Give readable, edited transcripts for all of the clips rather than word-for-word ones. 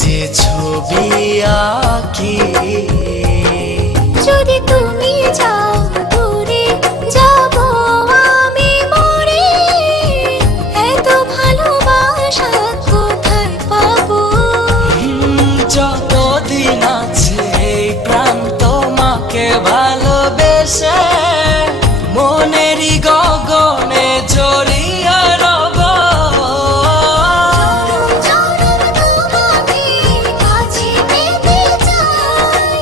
যে ছবি আঁকি। যদি তুমি যাও দূরে যাব আমি মরে, এত ভালোবাসা কোথায় পাবো? যতদিন আছে এই প্রাণ তোমাকে ভালোবেসে মনেরই গগনে জড়িয়ে রব। তোমাকে কাছে পেতে চাই,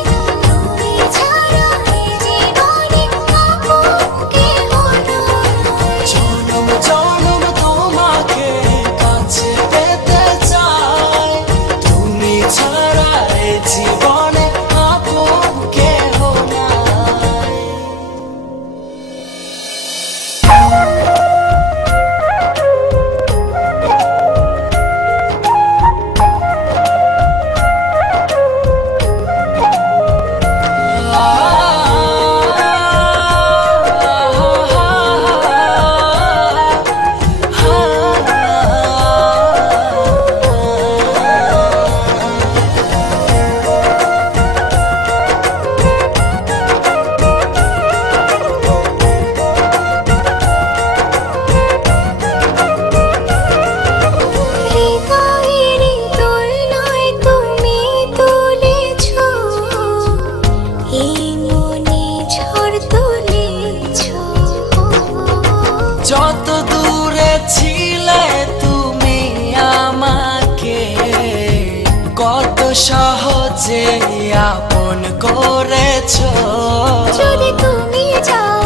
তুমি ছাড়া এই জীবনে আপন কেহ নাই। জনম জনম তোমাকে কাছে পেতে চাই, তুমি ছাড়া এই জীবনে আপন কেহ নাই। হৃদয়ের দোলনায় তুমি তুলেছ, এই মনে ঝড় তুলেছ। যত দূরে ছিলে তুমি আমাকে কত সহজে আপন করেছো। যদি তুমি যাও